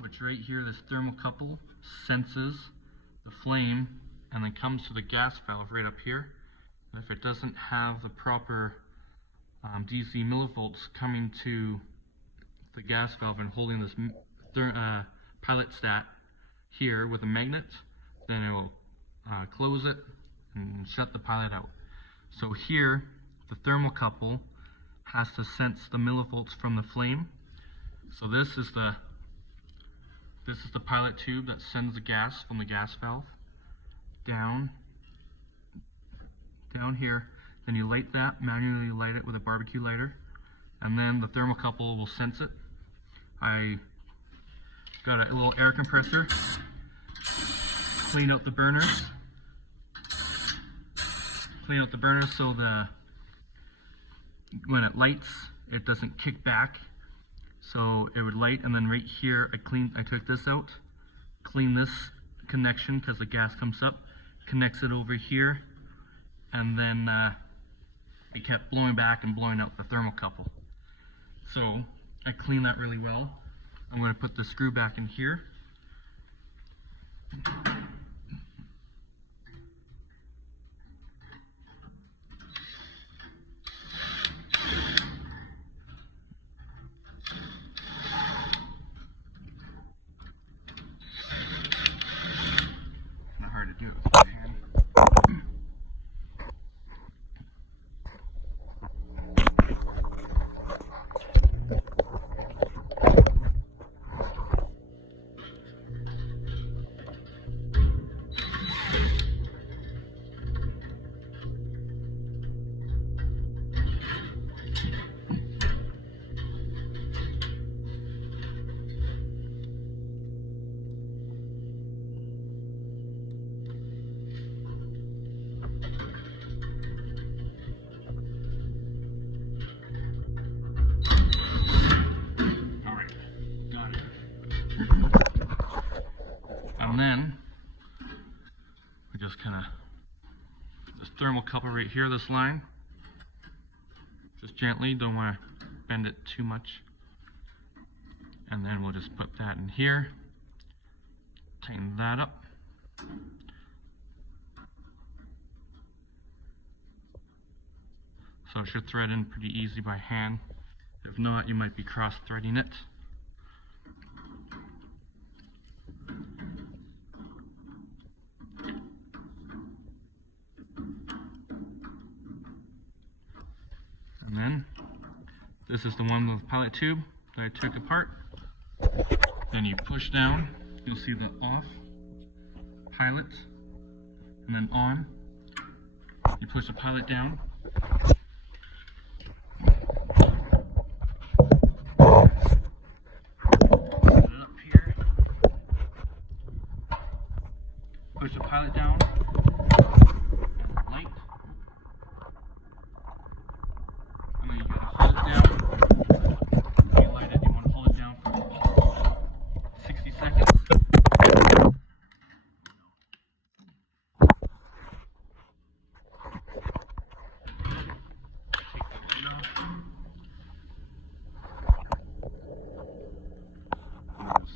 which right here, this thermocouple senses the flame and then comes to the gas valve right up here. And if it doesn't have the proper DC millivolts coming to the gas valve and holding this pilot stat here with a magnet, then it will close it and shut the pilot out. So here, the thermocouple has to sense the millivolts from the flame. So this is the pilot tube that sends the gas from the gas valve down here. Then you light that, manually light it with a barbecue lighter, and then the thermocouple will sense it. I got a little air compressor, clean out the burners, so when it lights, it doesn't kick back. So it would light, and then right here I took this out, clean this connection because the gas comes up, connects it over here, and then it kept blowing back and blowing out the thermocouple. So I cleaned that really well. I'm going to put the screw back in here. Not hard to do it with my hand. And then we just kind of, this thermocouple right here, this line, just gently, don't want to bend it too much. And then we'll just put that in here, tighten that up. So it should thread in pretty easy by hand. If not, you might be cross-threading it. And then, this is the one with the pilot tube that I took apart. Then you push down, you'll see the off pilot, and then on. You push the pilot down. Set it up here. Push the pilot down. And light. And then you gotta hold it down. When you light it, you want to hold it down for 60 seconds.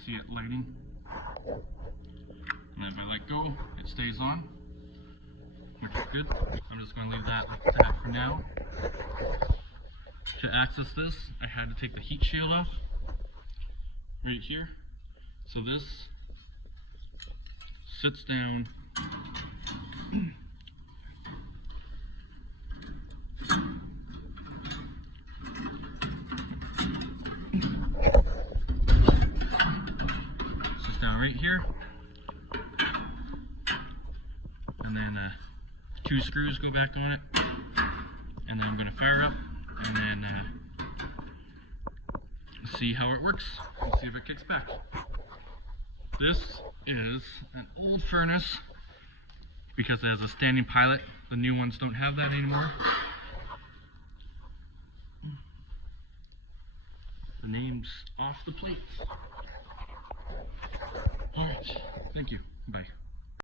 See it lighting, and if I let go, it stays on, which is good. I'm just going to leave that like that for now. To access this, I had to take the heat shield off right here. So this sits down right here, and then 2 screws go back on it, and then I'm going to fire up and then see how it works and see if it kicks back. This is an old furnace because it has a standing pilot. The new ones don't have that anymore. The name's off the plate. Alright, thank you. Bye.